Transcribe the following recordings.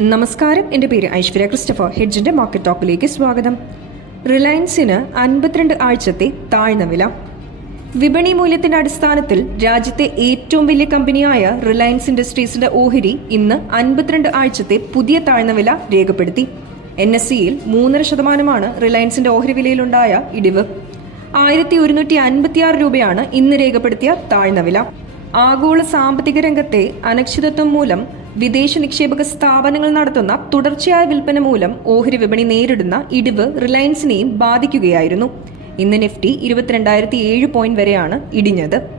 നമസ്കാരം. എന്റെ പേര് ഐശ്വര്യ ക്രിസ്റ്റഫർ. ഹെഡ്ജിന്റെ മാർക്കറ്റ് ടോക്കിലേക്ക് സ്വാഗതം. റിലയൻസിന് അൻപത്തിരണ്ട് ആഴ്ചത്തെ താഴ്ന്ന വില. വിപണി മൂല്യത്തിന്റെ അടിസ്ഥാനത്തിൽ രാജ്യത്തെ ഏറ്റവും വലിയ കമ്പനിയായ റിലയൻസ് ഇൻഡസ്ട്രീസിന്റെ ഓഹരി ഇന്ന് അൻപത്തിരണ്ട് ആഴ്ചത്തെ പുതിയ താഴ്ന്ന വില രേഖപ്പെടുത്തി. എൻ എസ് സിയിൽ മൂന്നര ശതമാനമാണ് റിലയൻസിന്റെ ഓഹരി വിലയിലുണ്ടായ ഇടിവ്. ആയിരത്തി ഒരുന്നൂറ്റി അൻപത്തിയാറ് രൂപയാണ് ഇന്ന് രേഖപ്പെടുത്തിയ താഴ്ന്ന വില. ആഗോള സാമ്പത്തിക രംഗത്തെ അനിശ്ചിതത്വം മൂലം വിദേശ നിക്ഷേപക സ്ഥാപനങ്ങൾ നടത്തുന്ന തുടർച്ചയായ വിൽപ്പന മൂലം ഓഹരി വിപണി നേരിടുന്ന ഇടിവ് റിലയൻസിനെയും ബാധിക്കുകയായിരുന്നു. ഇന്ന് നിഫ്റ്റി ഇരുപത്തിരണ്ടായിരത്തി ഏഴ് പോയിന്റ് വരെയാണ് ഇടിഞ്ഞത്.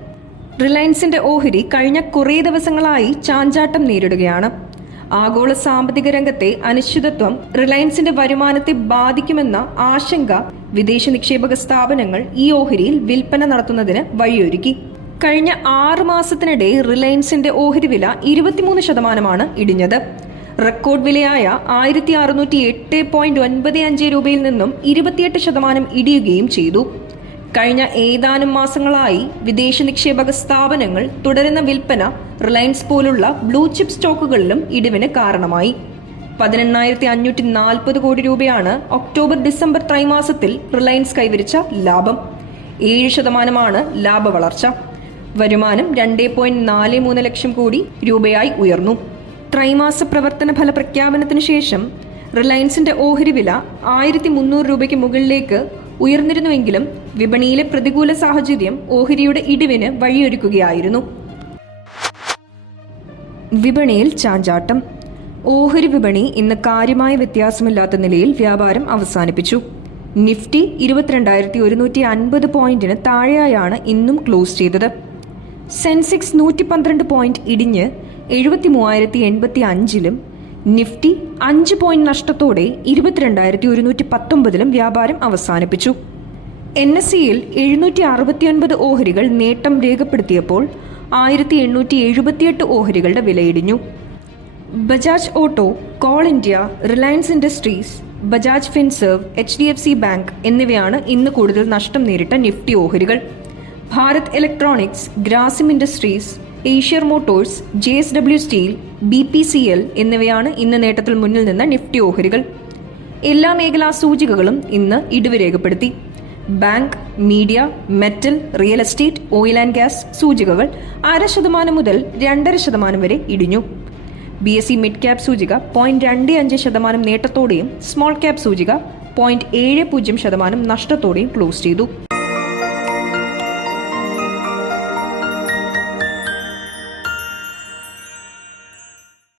റിലയൻസിന്റെ ഓഹരി കഴിഞ്ഞ കുറേ ദിവസങ്ങളായി ചാഞ്ചാട്ടം നേരിടുകയാണ്. ആഗോള സാമ്പത്തിക രംഗത്തെ അനിശ്ചിതത്വം റിലയൻസിന്റെ വരുമാനത്തെ ബാധിക്കുമെന്ന ആശങ്ക വിദേശ നിക്ഷേപക സ്ഥാപനങ്ങൾ ഈ ഓഹരിയിൽ വിൽപ്പന നടത്തുന്നതിന് വഴിയൊരുക്കി. കഴിഞ്ഞ ആറ് മാസത്തിനിടെ റിലയൻസിന്റെ ഓഹരി വില ഇരുപത്തിമൂന്ന് ശതമാനമാണ് ഇടിഞ്ഞത്. റെക്കോർഡ് വിലയായ ആയിരത്തി അറുന്നൂറ്റി എട്ട് പോയിന്റ് ഒൻപത് അഞ്ച് രൂപയിൽ നിന്നും ഇരുപത്തിയെട്ട് ശതമാനം ഇടിയുകയും ചെയ്തു. കഴിഞ്ഞ ഏതാനും മാസങ്ങളായി വിദേശ നിക്ഷേപക സ്ഥാപനങ്ങൾ തുടരുന്ന വിൽപ്പന റിലയൻസ് പോലുള്ള ബ്ലൂ ചിപ്പ് സ്റ്റോക്കുകളിലും ഇടിവിന് കാരണമായി. പതിനെണ്ണായിരത്തി അഞ്ഞൂറ്റി നാൽപ്പത് കോടി രൂപയാണ് ഒക്ടോബർ ഡിസംബർ ത്രൈമാസത്തിൽ റിലയൻസ് കൈവരിച്ച ലാഭം. ഏഴ് ശതമാനമാണ് ലാഭ വളർച്ച വരുമാനം രണ്ടേ പോയിന്റ് നാല് മൂന്ന് ലക്ഷം കോടി രൂപയായി ഉയർന്നു. ത്രൈമാസ പ്രവർത്തന ഫല പ്രഖ്യാപനത്തിന് ശേഷം റിലയൻസിന്റെ ഓഹരി വില ആയിരത്തി മുന്നൂറ് രൂപയ്ക്ക് മുകളിലേക്ക് ഉയർന്നിരുന്നുവെങ്കിലും വിപണിയിലെ പ്രതികൂല സാഹചര്യം ഓഹരിയുടെ ഇടിവിന് വഴിയൊരുക്കുകയായിരുന്നു. വിപണിയിൽ ചാഞ്ചാട്ടം. ഓഹരി വിപണി ഇന്ന് കാര്യമായ വ്യത്യാസമില്ലാത്ത നിലയിൽ വ്യാപാരം അവസാനിപ്പിച്ചു. നിഫ്റ്റി ഇരുപത്തിരണ്ടായിരത്തി ഒരുന്നൂറ്റി അൻപത് പോയിന്റിന് താഴെയായാണ് ഇന്നും ക്ലോസ് ചെയ്തത്. സെൻസെക്സ് നൂറ്റി പന്ത്രണ്ട് പോയിന്റ് ഇടിഞ്ഞ് എഴുപത്തി മൂവായിരത്തി എൺപത്തി അഞ്ചിലും നിഫ്റ്റി അഞ്ച് പോയിന്റ് നഷ്ടത്തോടെ ഇരുപത്തിരണ്ടായിരത്തി ഒരുന്നൂറ്റി പത്തൊമ്പതിലും വ്യാപാരം അവസാനിപ്പിച്ചു. എൻ എസ് സിയിൽ എഴുന്നൂറ്റി അറുപത്തിയൊൻപത് ഓഹരികൾ നേട്ടം രേഖപ്പെടുത്തിയപ്പോൾ ആയിരത്തി എണ്ണൂറ്റി എഴുപത്തിയെട്ട് ഓഹരികളുടെ വിലയിടിഞ്ഞു. Bajaj Auto Coal India Reliance Industries Bajaj Finserv H D F C Bank എന്നിവയാണ് ഇന്ന് കൂടുതൽ നഷ്ടം നേരിട്ട നിഫ്റ്റി ഓഹരികൾ. Bharat Electronics Grasim Industries Eicher Motors J S W Steel B P C L എന്നിവയാണ് ഇന്ന് നേട്ടത്തിൽ മുന്നിൽ നിന്ന നിഫ്റ്റി ഓഹരികൾ. എല്ലാ മേഖലാ സൂചികകളും ഇന്ന് ഇടിവ് രേഖപ്പെടുത്തി. Bank media metal real estate oil and gas സൂചികകൾ അര ശതമാനം മുതൽ രണ്ടര ശതമാനം വരെ ഇടിഞ്ഞു. B S E mid cap സൂചിക പോയിന്റ് രണ്ട് അഞ്ച് ശതമാനം നേട്ടത്തോടെയും സ്മോൾ ക്യാപ് സൂചിക പോയിന്റ് ഏഴ് പൂജ്യം ശതമാനം നഷ്ടത്തോടെയും ക്ലോസ് ചെയ്തു.